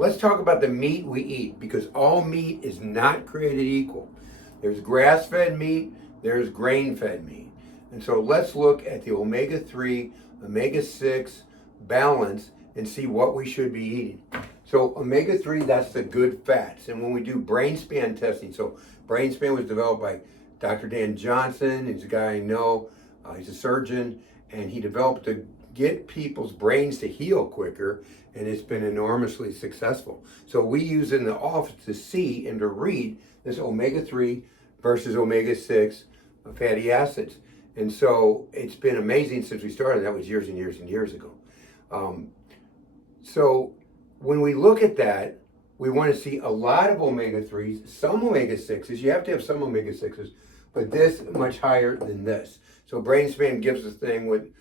let's talk about the meat we eat, because all meat is not created equal. There's grass-fed meat, there's grain-fed meat. And so let's look at the omega-3, omega-6 balance and see what we should be eating. So omega-3, that's the good fats. And when we do brain span testing, so brain span was developed by Dr. Dan Johnson. He's a guy I know. He's a surgeon, and he developed to get people's brains to heal quicker, and it's been enormously successful. So we use in the office to see and to read this omega-3 versus omega-6 fatty acids. And so it's been amazing since we started. That was years and years and years ago. So when we look at that, we want to see a lot of omega-3s, some omega-6s. You have to have some omega-6s, but this much higher than this. So brain span gives us thing with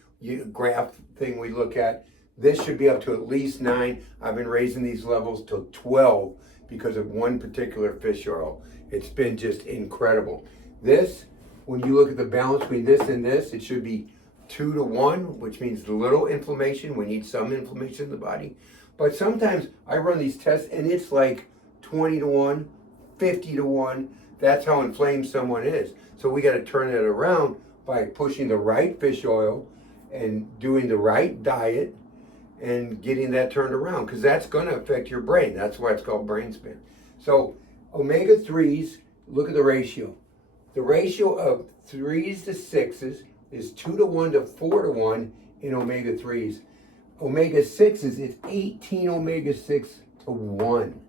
graph thing we look at. This should be up to at least 9. I've been raising these levels to 12 because of one particular fish oil. It's been just incredible. This, when you look at the balance between this and this, it should be 2 to 1, which means little inflammation. We need some inflammation in the body. But sometimes I run these tests and it's like 20 to 1, 50 to 1. That's how inflamed someone is. So we got to turn it around by pushing the right fish oil and doing the right diet and getting that turned around, because that's going to affect your brain. That's why it's called brain span. So omega-3s, look at the ratio. The ratio of 3s to 6s is 2 to 1 to 4 to 1 in omega-3s. Omega-6s is 18 omega-6 to 1.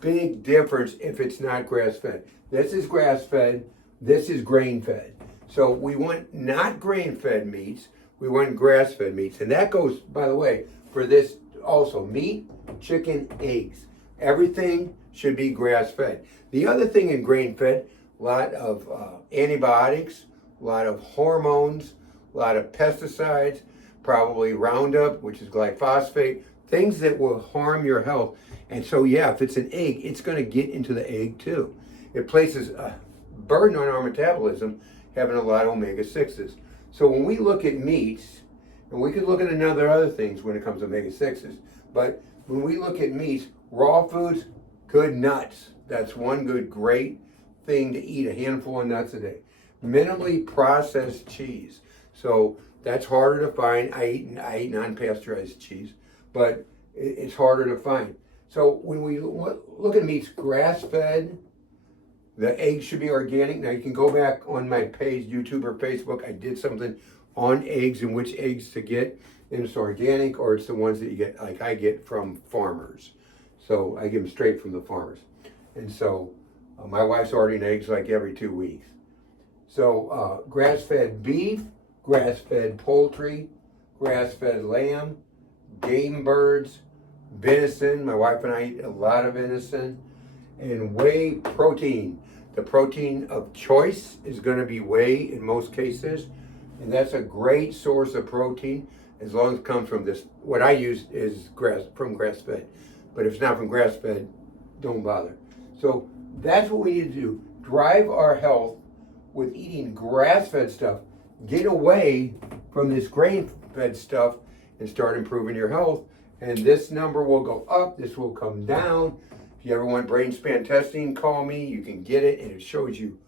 Big difference if it's not grass-fed. This is grass-fed, this is grain-fed. So we want not grain-fed meats, we want grass-fed meats. And that goes, by the way, for this also, meat, chicken, eggs. Everything should be grass-fed. The other thing in grain-fed, a lot of antibiotics, a lot of hormones, a lot of pesticides, probably Roundup, which is glyphosate, things that will harm your health. And so, yeah, if it's an egg, it's going to get into the egg too. It places a burden on our metabolism, having a lot of omega-6s. So when we look at meats, and we could look at other things when it comes to omega-6s, but when we look at meats, raw foods, good nuts. That's one good, great thing to eat, a handful of nuts a day. Minimally processed cheese. So that's harder to find. I eat non-pasteurized cheese, but it's harder to find. So when we look at meats, grass-fed, the eggs should be organic. Now you can go back on my page, YouTube or Facebook. I did something on eggs and which eggs to get. And it's organic, or it's the ones that you get, like I get from farmers. So I get them straight from the farmers. And so my wife's ordering eggs like every 2 weeks. So grass-fed beef, grass-fed poultry, grass-fed lamb, game birds, venison. My wife and I eat a lot of venison. And whey protein. The protein of choice is going to be whey in most cases. And that's a great source of protein as long as it comes from this. What I use is from grass-fed. But if it's not from grass-fed, don't bother. So that's what we need to do. Drive our health with eating grass-fed stuff. Get away from this grain-fed stuff and start improving your health. And this number will go up, this will come down. If you ever want brain span testing, call me. You can get it, and it shows you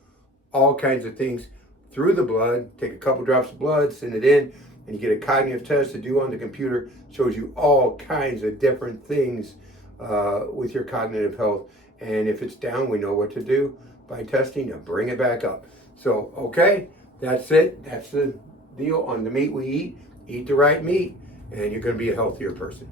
all kinds of things through the blood. Take a couple drops of blood, send it in, and you get a cognitive test to do on the computer. Shows you all kinds of different things with your cognitive health. And if it's down, we know what to do by testing and bring it back up. So, okay, that's it. That's the deal on the meat we eat. Eat the right meat, and you're going to be a healthier person.